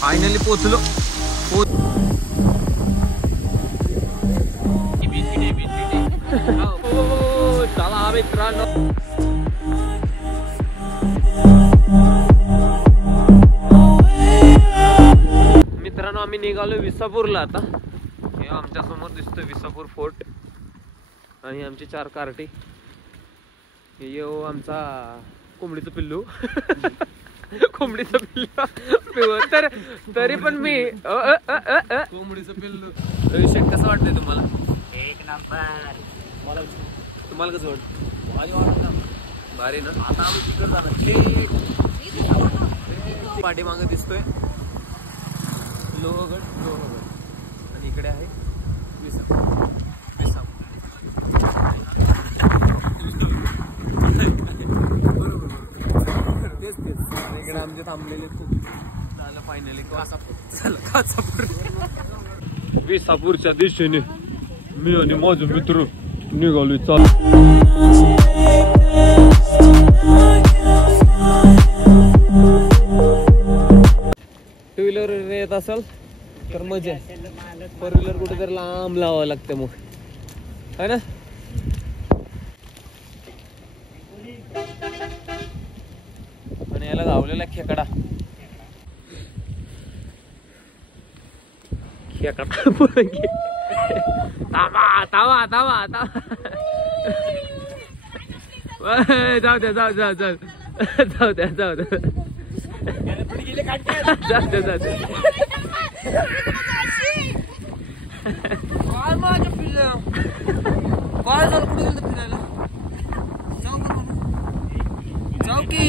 Finally पोचलो. चला मित्रांनो, आम्ही निघालो विसापूरला. आता हे आमच्या समोर दिसतोय विसापूर फोर्ट आणि आमची 4 कार्टी. यो आमचा कोंबडीचं पिल्लू. कोंबडीचं पिल्लू तर तरी पण मी कोंबडीचं पिल्लू. रविशेठ कसं वाटतंय तुम्हाला? एक नंबर. तुम्हाला कसं वाटतं? भारी ना. आता आम्ही तिकडे जाणार. पाठीमागे दिसतोय लोहगड आणि इकडे आहे विसापूर. तेच इकडे आमचे थांबलेले झालं. फायनली कासापूर. विसापूरच्या दिशेने मी आणि माझे मित्र निघालो. चाल टू व्हीलर येत असेल तर मजा. 4 व्हीलर कुठेतरी लांब लावावं लागतं मग, है ना. आणि याला धावलेला खेकडा. थांबा थांबा थांबा थांबा. जाऊ द्या जाऊ जाऊ जाऊ जाऊ द्या जाऊ द्या जाऊ द्या जाऊ द्या. काय माझ्या पिल्ला काय झालं? कुठे गेलं फिरायला? जाऊ की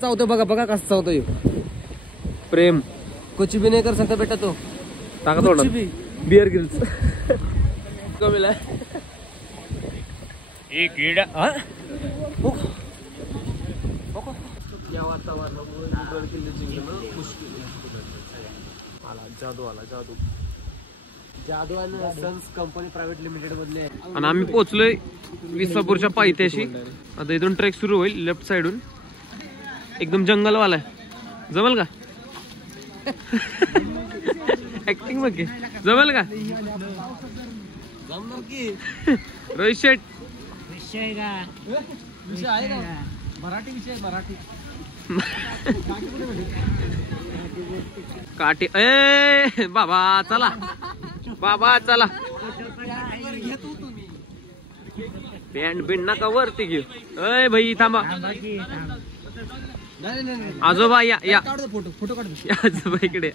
चावतो. बघा बघा कसं चावतोय प्रेम. कुछ भी नहीं कर सकता बेटा तो. टाका थोडा बियर गिल्स कमीला एक किडा. या वातावरणामुळे गड किल्ले जिंकणं मुश्किल आहे. जादू आला जादू. जादू आणि सन्स कंपनी प्रायव्हेट लिमिटेड मधले आहे. आणि आम्ही पोहोचलोय विसापूरच्या पायथ्याशी. आता इथून ट्रेक सुरू होईल लेफ्ट साइडून. एकदम जंगलवाला आहे. जमल का? ऍक्टिंग बघ जमल का? जमणार की. रोहित शेट विषय आहे का? मराठी विषय. मराठी काठी. ए बाबा चला बाबा चला. पॅन्ट बिंड नका वरती घेऊ. अय भाई थांबा. आजोबा या या. फोटो काढ. आजोबा इकडे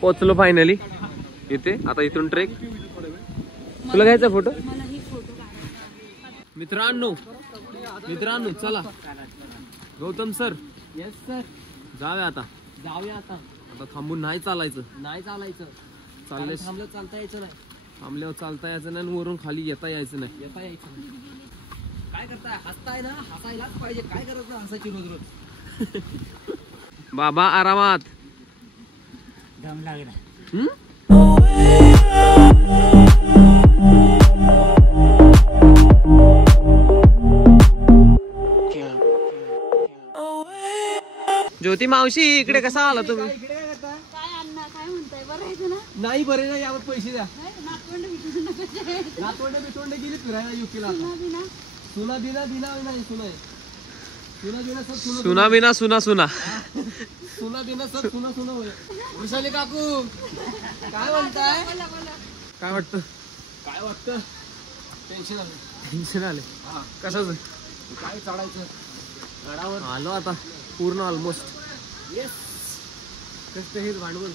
पोचलो फायनली इथे. आता इथून ट्रेक. तुला घ्यायचा फोटो? मित्रांनो चला. गौतम सर. Yes sir. जाऊया आता. आता थांबून नाही चालायचं. चालले चालता यायचं नाही. थांबल्यावर चालता यायचं नाही. वरून खाली येता यायचं नाही. काय करताय? हसताय ना. हसायलाच पाहिजे. काय करत ना हसायची रोज रोज. बाबा आरामात. दम लागला. ज्योती मावशी इकडे कसा आला तुम्ही? इकडे काय करताय? काय अण्णा काय म्हणताय? बरं आहे ना? नाही बरे ना. यावर पैसे द्या. नातवंड बितवंड नातवंड गेली फिरायला युकेला. सुना बिना नाही. सुना आहे. सुना बिना सुना सुना बिना सब सुना होय. वृषाली काकू काय म्हणताय? काय वाटतं? टेन्शन आले. कशाचं? काय चढायचं गडावर. आलो आता पूर्ण ऑलमोस्ट. येस. कसं हे भांडवल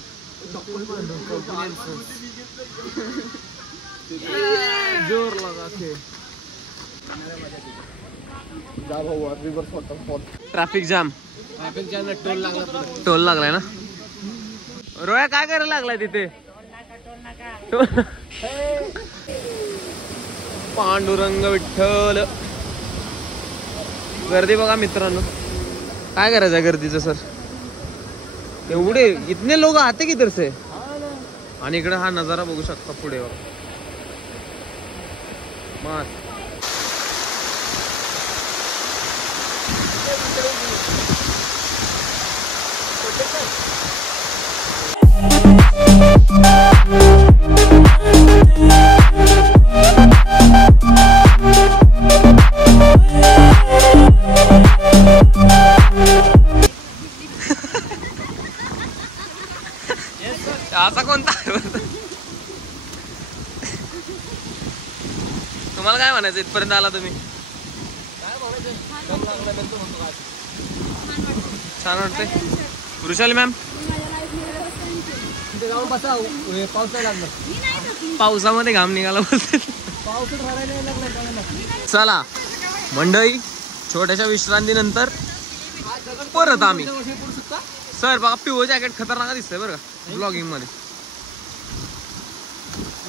जोर लगा के. Traffic jam. टोल लागलाय ना. रोया काय करायला लागलाय तिथे? पांडुरंग विठ्ठल. गर्दी बघा मित्रांनो. काय करायचं गर्दीचं सर? एवढे इतने लोक आते किधर से. आणि इकडे हा नजारा बघू शकता पुढे बघा. मस्त. म्हणायचं इथपर्यंत आला तुम्ही? काय म्हणायचं दम लागल्यानंतर म्हणतो काय छान वाटतंय. वृषाली मॅम तिथे जाऊन बसा पाऊस नाही लागणार पावसामध्ये घाम निघाला बोलते. पाऊस रडायला नाही लागणार काय चला मंडळी, छोट्याशा विश्रांतीनंतर परत आम्ही. पडू शकता सर बघा पिओ जॅकेट खतरनाक दिसतंय बरं का ब्लॉगिंग मध्ये.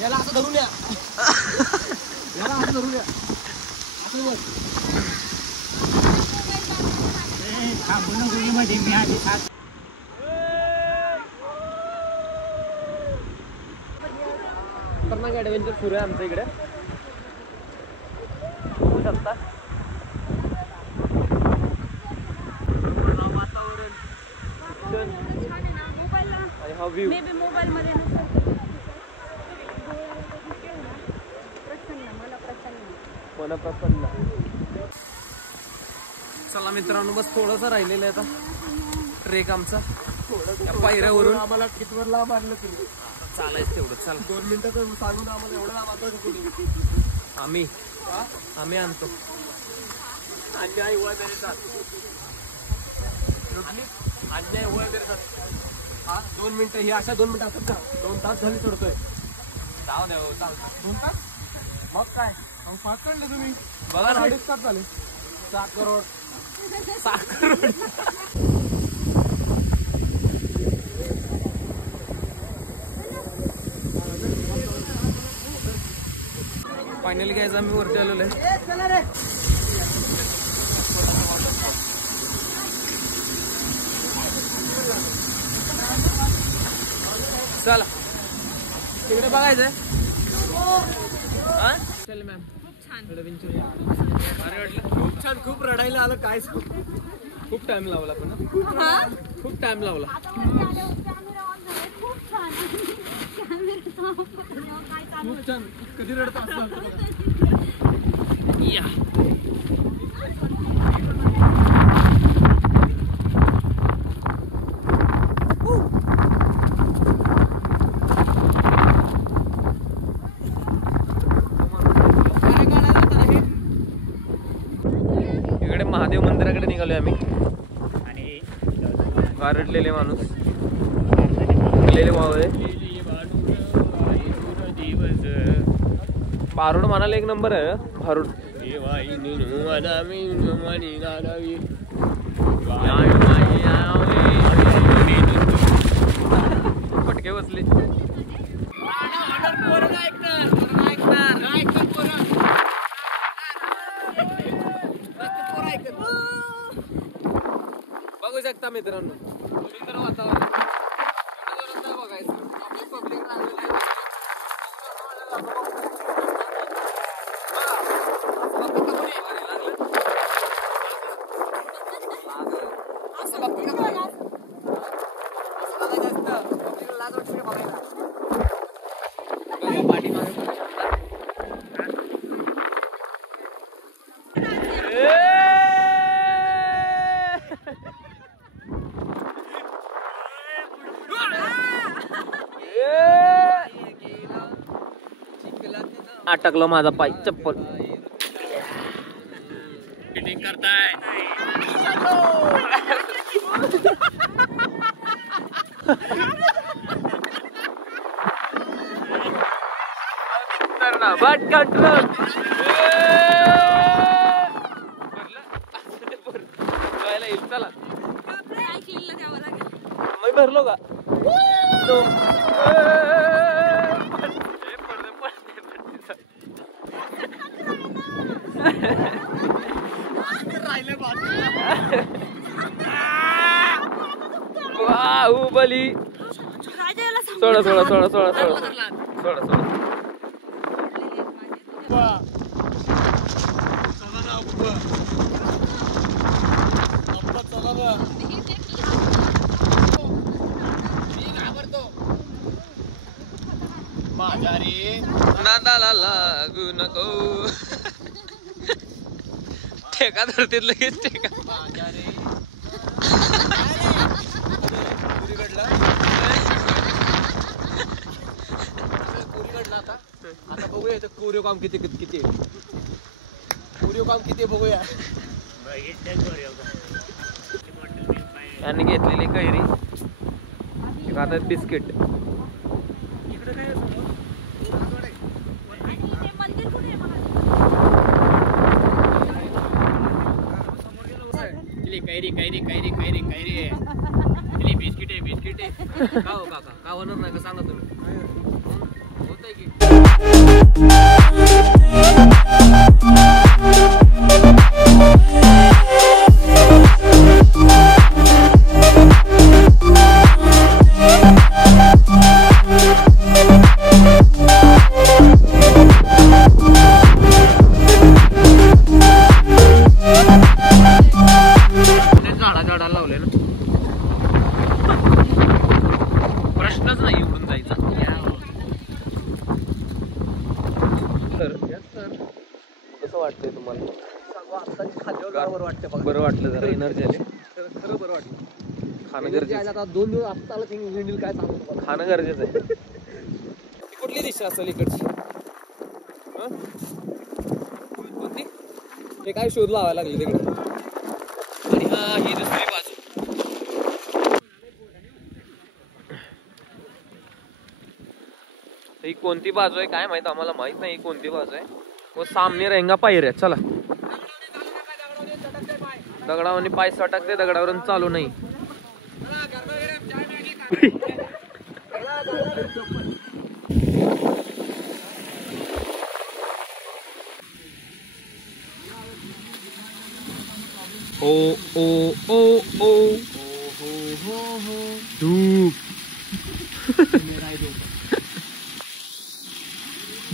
याला असं धरून या याला असं धरून या असं बघ खतरनाक ॲडव्हेंचर सुरू आहे आमच्या इकडे. बघू शकता वातावरण आणि हा व्ह्यू. मन प्रसन्न. चला मित्रांनो, बस थोडंसं राहिलेलं आहे आता ट्रेक आमचा. या पायऱ्यावरून आम्हाला कितवर लांब आणलं तुम्ही चालायचं तेवढं. चला 2 मिनिटं तर सांगून आम्हाला एवढं लांब आणलं तुम्ही आम्ही आणतो. अन्याय वर देतात अन्याय वर देतात. हा 2 मिनिटं ही अशा 2 मिनिटं असतात का 2 तास झाली चढतोय. जाऊ द्या 2 तास मग काय पाच काढले तुम्ही बघा ना. 2.5 तास झाले. 7 करोड फायनली काय आम्ही वरती आलेलो आहे. चला तिकडे बघायचंय. चल मॅम खूप छान. खूप रडायला आलं काय खूप टाइम लावला पण खूप टाइम लावला. खूप छान. कधी रडत असं या इकडे महादेव मंदिराकडे निघालोय आम्ही. आणि गारडलेले माणूस वावळे भारूड म्हणाले एक नंबर आहे. भारूड पटके बसले. बघू शकता मित्रांनो तुम्ही तर वातावरण बघायचं. पब्लिक अटकलं माझा पाय चप्पल. फिटिंग करताय बट कंट्रोल चला मी भरलो का बाहुबली. सोडा सोडा सोडा सोडा सोडा सोडा सोडा. नादाला लागू नको. ठेका धरतीत लगेच ठेका. आता बघूया कोरिओ काम किती किती कोरीव काम किती बघूया. यांनी घेतलेली कैरी खातात बिस्किट. आणि ते मंदिर कुठे आहे कैरी कैरी कैरी कैरी कैरी आहे. बिस्किट आहे बिस्किट आहे. का हो काका का होणार नाही का सांगा तुम्ही. होतंय की झाडा लावले ना. प्रश्नच नाही उडून जायचा. तर कसं वाटतंय तुम्हाला? बरोबर वाटतं बघा. बरं वाटलं जरा एनर्जी आली. खरं बरं वाटलं. खाणं गरजेचं आता 2 दिवस असताना काय सांगू तुम्हाला. खाणं गरजेचं आहे. कुठली दिशा असेल इकडची? कोणती? हे काय शोध लावायला लागले तिकडे. आणि हा ही दुसरी बाजू. ही कोणती बाजू आहे काय माहित आम्हाला माहित नाही. ही कोणती बाजू आहे. वो सामने रहेगा पायऱ्या. चला दगडावर पाय सटकते. दगडावरून चालू नाही. ओ ओ ओ ओ धूप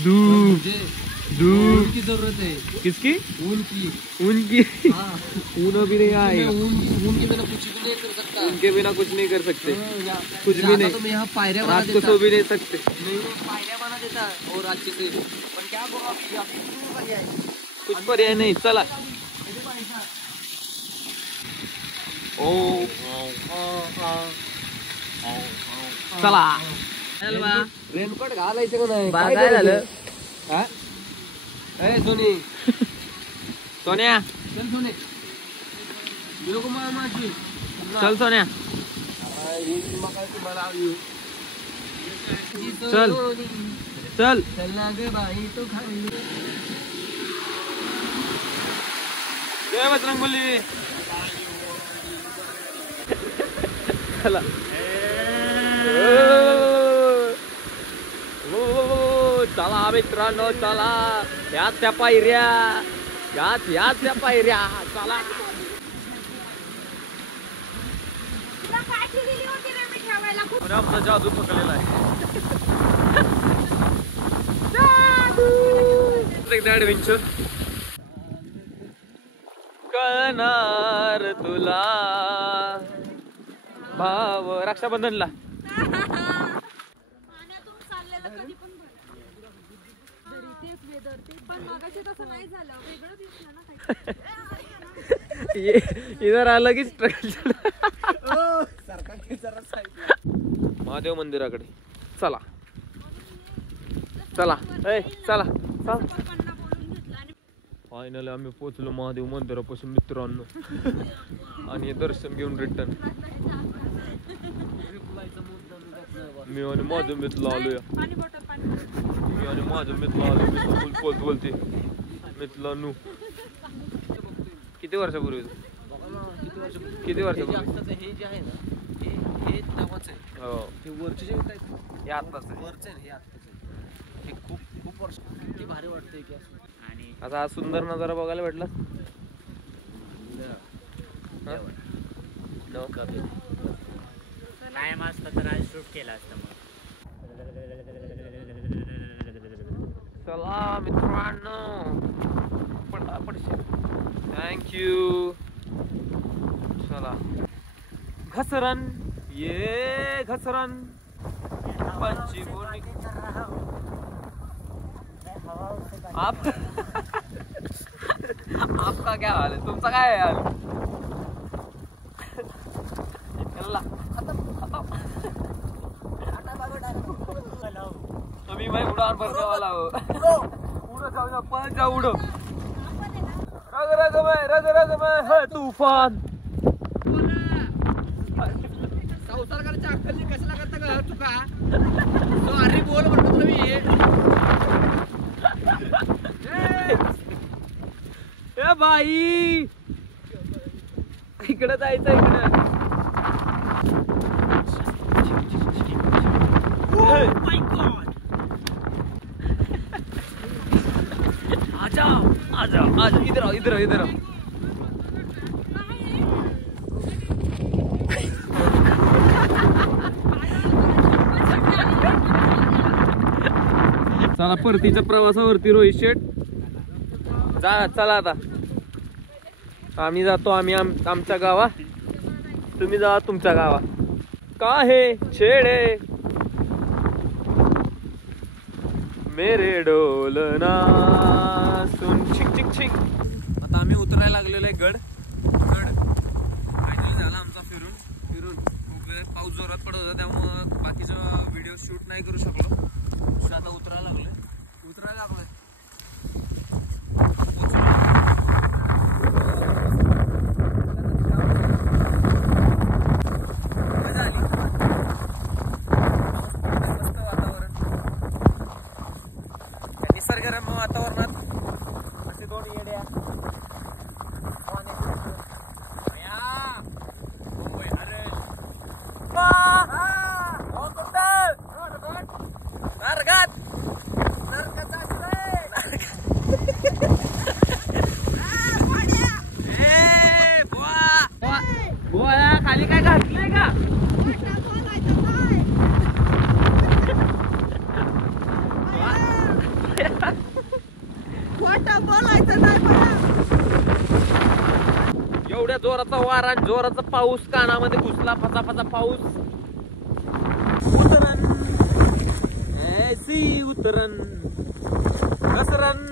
धूप धूप की जरूरत है. किसकी? ऊन की. ऊन की. हाँ. ऊन भी नहीं आएगा. ऊन के बिना कुछ भी नहीं कर सकता. उनके बिना कुछ नहीं कर सकते. कुछ भी आता नहीं. तुम यहाँ पायऱ्या बना रात को देता. सो भी नहीं सकते. नहीं पायऱ्या बना देता और अच्छे से. पण क्या करू अभी अभी पर्याय. कुछ पर्याय नहीं. चला ओ चला. रेनकोट घालायचं का नाही? काय झालं? हा? ए सोनी सोन्या चल सोने. नको माझी. चल सोन्या चल चल. चल ना गे बाई तो खाली. जय बजरंगबली. चला चला मित्रांनो चला. याच त्या पायऱ्या. याच त्या पायऱ्या. चला तुला काठी दिली होती ना मी ठेवायला. खूप आमचा जादू पकडलेला आहे. एकदा ऍडव्हेंचर कळणार तुला भाव रक्षाबंधनला. पाण्यातून चाललेलं कधी पण घरी तेच वेदर ते पण मगाशी तसं नाही झालं. वेगळं दिसलं ना काही. इधर आलं की स्ट्रगल. सरकार महादेव मंदिराकडे चला चला. ए चला चला. पप्पांना बोलून घेतलं आणि फायनली आम्ही पोहोचलो महादेव मंदिरापासून मित्रांनो. आणि दर्शन घेऊन रिटर्न. मी आणि माझं मित्र आलोया. पाणी बॉटल पाणी. मी आणि माझं मित्र आलो. बोलते मित्रांनो. किती वर्षापूर्वी? किती वर्षापूर्वी? हे जे आहे ना हे नावाचं आहे. हो हे वरचे जे आहेत हे आत्ताच आहे. वरचं आहे हे आत्ताचं आहे. हे खूप खूप वर्ष किती भारी वाटतंय की असं. आणि आता हा सुंदर नजारा बघायला भेटला. टाइम असता तर आज शूट केला असतं मग. चला मित्रांनो पडशील. थँक्यू. चला घसरण ये घसरण पंचीपुरी. आपका क्या हाल है? तुमचा काय हाल? अभी मैं उड़ान भरने वाला हूँ. उड़ो जाओ ना. पहुंच जाओ. उड़ो है तूफान. संसार करायच्या अक्कल कशाला करता का चुका अरे बोल म्हणतो तुला मी ए बाई इकडे जायचं इकडे. आजा इधर आओ इधर आओ इधर आओ. चला परतीच्या प्रवासावरती रोहित शेठ जा. चला आता आम्ही जातो. आम्ही आमच्या गावा, तुम्ही जा तुमच्या गावा. का हे छेडे मेरे डोलना सुन छिक छिक छिक. आता आम्ही उतरायला लागलेलो आहे गड. फायनली झाला आमचा फिरून खूप वेळ पाऊस जोरात पडत होता त्यामुळं बाकीचं व्हिडिओ शूट नाही करू शकलो. आता उतरायला लागलोय. मजा आली. मस्त वातावरण. निसर्गरम्य वातावरणात असे दोन येड्या खाली काय घातलंय का? एवढ्या जोराचा वारा, जोराचा पाऊस, कानामध्ये घुसला फचा पाऊस. उतरन ऐसी उतरन घसरन.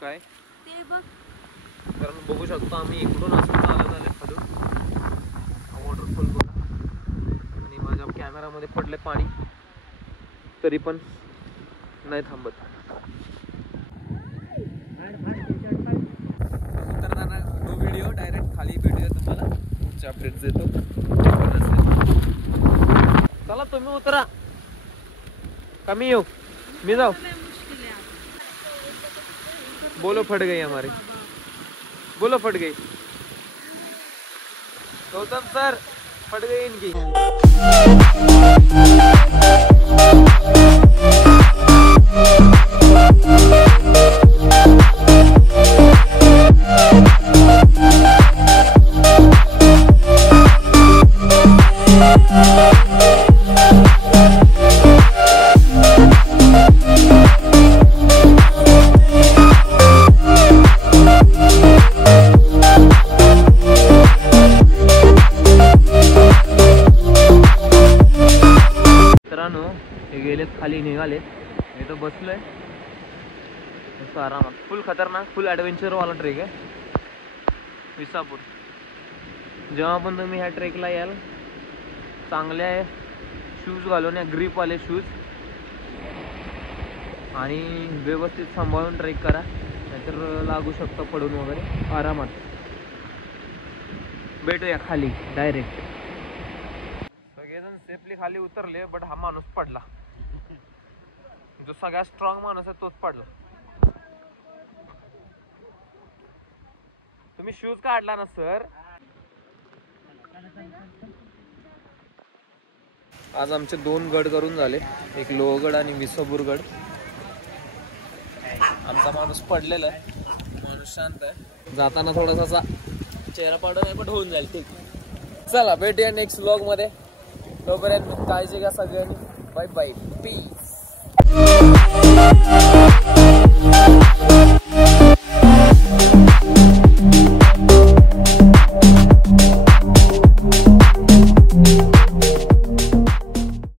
काय कारण बघू शकतो आम्ही इकडून असं चालत आले खालून वॉटरफॉल बघ. आणि माझ्या कॅमेरामध्ये पडले पाणी तरी पण नाही थांबत. उतरताना तो व्हिडिओ डायरेक्ट खाली भेटूया तुम्हाला. पुढचे अपडेट्स देतो. चला तुम्ही उतरा कमी येऊ मी जाऊ. बोलो फट गई हमारी. बोलो फट गई. गौतम सर फट गई इनकी. खाली निघाले. मी तर बसलोय मस्त आरामात. फुल खतरनाक, फुल ॲडव्हेंचर वाला ट्रेक आहे विसापूर. जेव्हा पण तुम्ही ह्या ट्रेकला याल चांगले शूज घालून, या ग्रीपवाले शूज, आणि व्यवस्थित सांभाळून ट्रेक करा, नाहीतर लागू शकतं पडून वगैरे. आरामात भेटूया खाली डायरेक्ट. सगळेजण सेफली खाली उतरले बट हा माणूस पडला. जो सगळ्यात स्ट्रॉंग माणूस आहे तोच पडला. तुम्ही शूज काढला ना सर. आज आमचे 2 गड करून झाले, एक लोहगड आणि विसापूर गड. आमचा माणूस पडलेला आहे, माणूस शांत आहे. जाताना थोडासा चेहरा पाडा नाही पण होऊन जाईल. ठीक, चला भेटूया नेक्स्ट व्लॉग मध्ये. तोपर्यंत काळजी घ्या सगळ्यांनी. Bye bye, piece.